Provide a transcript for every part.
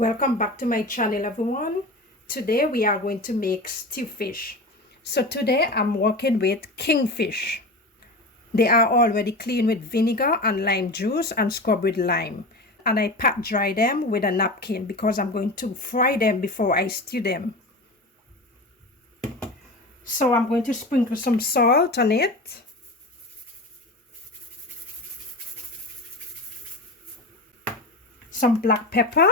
Welcome back to my channel, everyone. Today we are going to make stew fish. So today I'm working with kingfish. They are already cleaned with vinegar and lime juice and scrubbed with lime. And I pat dry them with a napkin because I'm going to fry them before I stew them. So I'm going to sprinkle some salt on it. Some black pepper.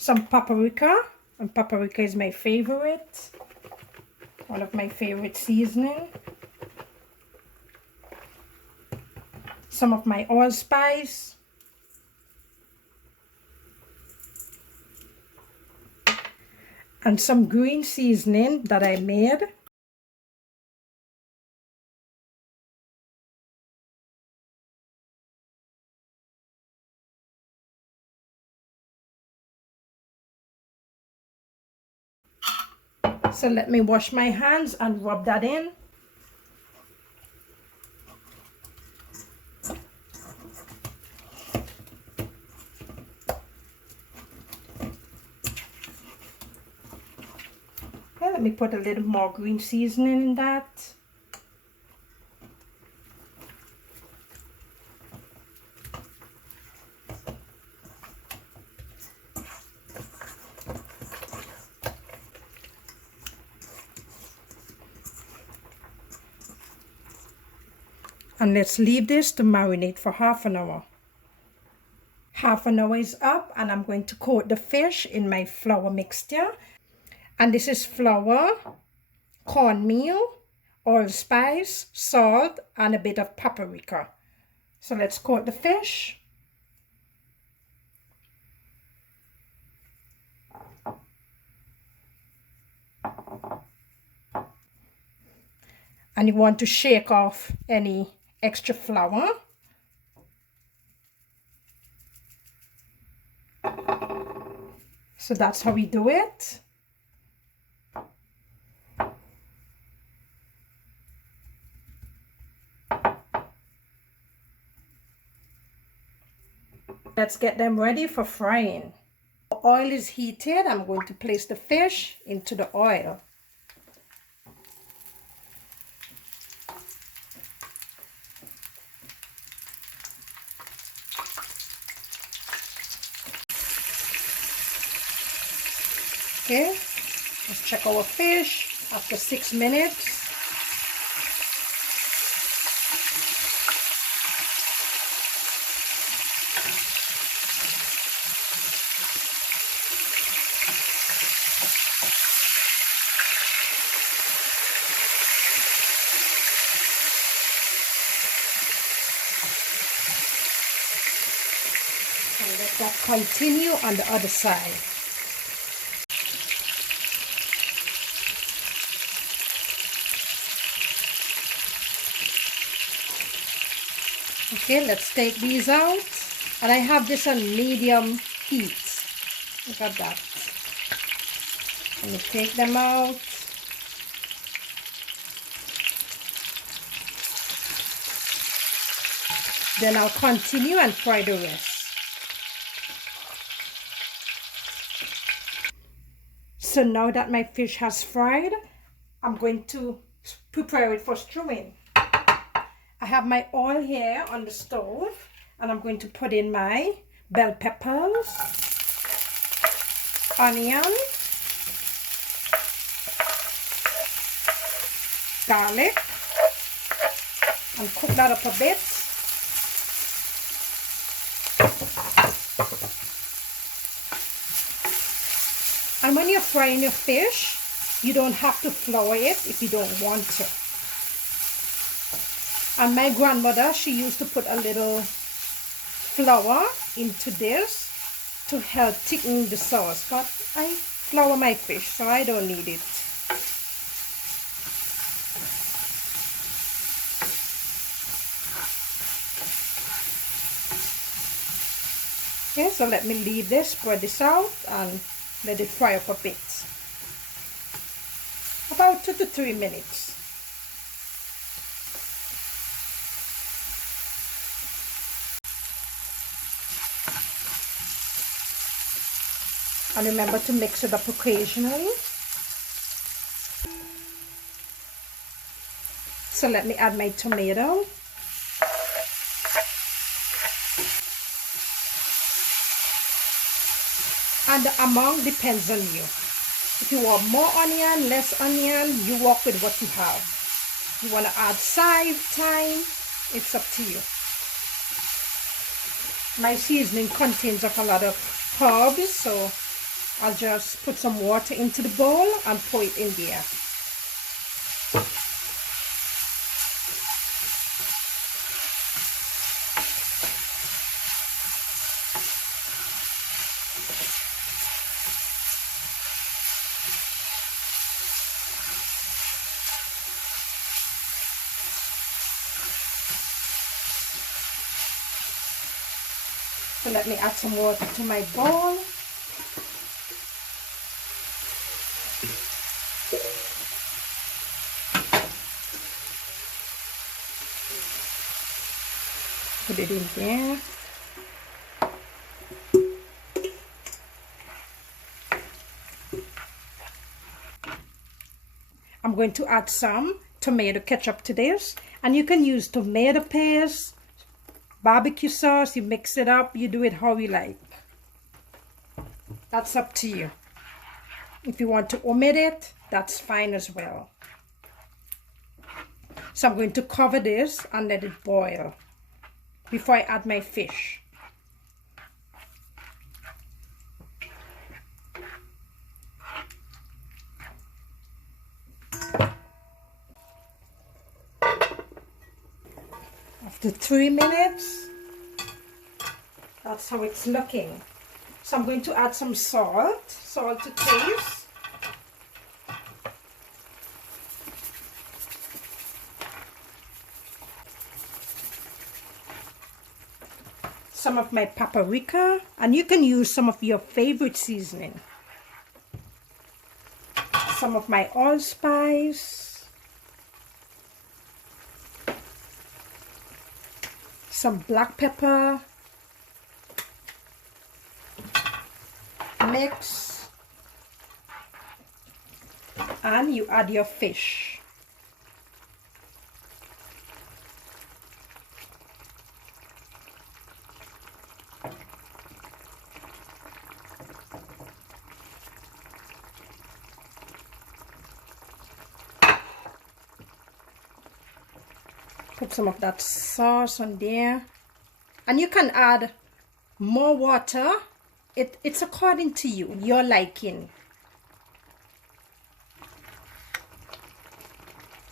Some paprika, and paprika is my favorite, one of my favorite seasoning. Some of my allspice. And some green seasoning that I made. So let me wash my hands and rub that in. Okay, let me put a little more green seasoning in that. And let's leave this to marinate for half an hour. Half an hour is up and I'm going to coat the fish in my flour mixture. And this is flour, cornmeal, allspice, salt, and a bit of paprika. So let's coat the fish. And you want to shake off any extra flour. So that's how we do it. Let's get them ready for frying. The oil is heated. I'm going to place the fish into the oil. Okay, let's check our fish after 6 minutes. And let that continue on the other side. Okay, let's take these out. And I have this on medium heat. Look at that. Let me take them out. Then I'll continue and fry the rest. So now that my fish has fried, I'm going to prepare it for stewing. I have my oil here on the stove and I'm going to put in my bell peppers, onion, garlic, and cook that up a bit. And when you're frying your fish, you don't have to flour it if you don't want to. And my grandmother, she used to put a little flour into this to help thicken the sauce. But I flour my fish, so I don't need it. Okay, so let me leave this, spread this out, and let it fry up a bit. About 2 to 3 minutes. And remember to mix it up occasionally. So let me add my tomato. And the amount depends on you. If you want more onion, less onion, you work with what you have. You want to add thyme, it's up to you. My seasoning contains a lot of herbs, so I'll just put some water into the bowl and pour it in there. So let me add some water to my bowl. Put it in there. I'm going to add some tomato ketchup to this, and you can use tomato paste, barbecue sauce. You mix it up, you do it how you like. That's up to you. If you want to omit it, that's fine as well. So I'm going to cover this and let it boil before I add my fish. After 3 minutes, that's how it's looking. So I'm going to add some salt to taste. Some of my paprika, and you can use some of your favorite seasoning. Some of my allspice. Some black pepper. Mix. And you add your fish. Put some of that sauce on there, and you can add more water. It's according to you, your liking.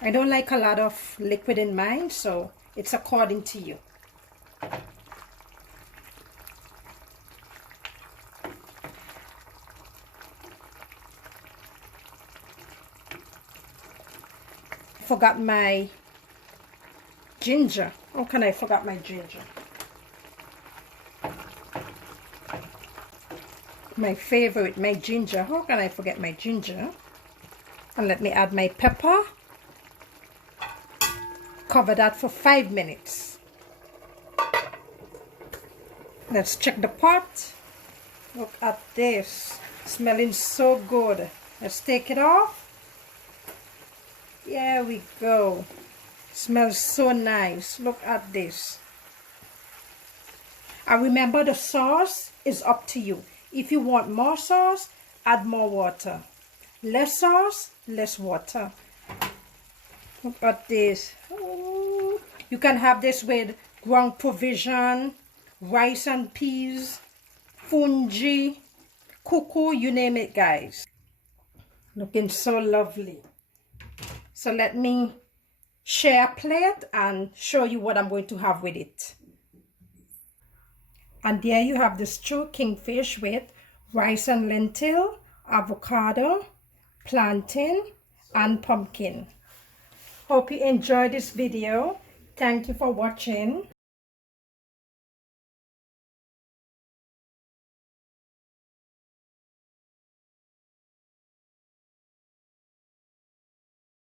I don't like a lot of liquid in mine, so it's according to you. Forgot my ginger. How can I forget my ginger? My favorite, my ginger. How can I forget my ginger? And let me add my pepper. Cover that for 5 minutes. Let's check the pot. Look at this. Smelling so good. Let's take it off. There we go. Smells so nice. Look at this. And remember, the sauce is up to you. If you want more sauce, add more water. Less sauce, less water. Look at this. Ooh. You can have this with ground provision, rice and peas, fungi, cuckoo, you name it, guys. Looking so lovely. So let me share a plate and show you what I'm going to have with it. And there you have the stew kingfish with rice and lentil, avocado, plantain, and pumpkin. Hope you enjoyed this video. Thank you for watching.